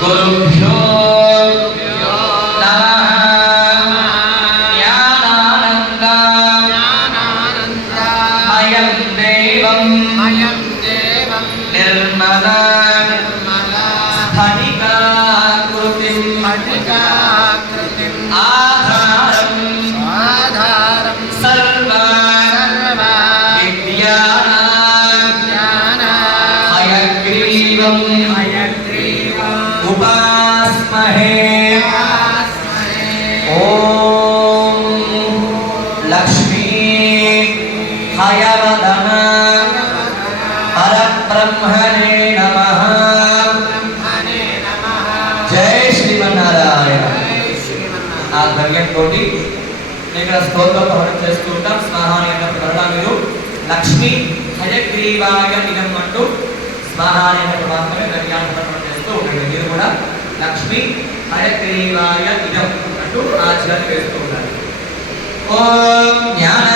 गुरुभ्यो उपास्महे ओम लक्ष्मी हयवदन परब्रह्मणे नमः। जय श्रीमन्नारायण। आ ధైర్యం తోటి ఇక్కడ స్తోత్రం పఠనం చేస్తూ ఉంటాం. స్వాహాని అన్నప్పుడు మీరు లక్ష్మీ హయగ్రీవాయ ఇదం అంటూ స్వాహాని అన్న మాత్రమే ధైర్యాన్ని పఠనం చేస్తూ ఉండండి. మీరు కూడా లక్ష్మీ హయగ్రీవాయ ఇదం అంటూ ఆచరణ చేస్తూ ఉండాలి. ఓం జ్ఞాన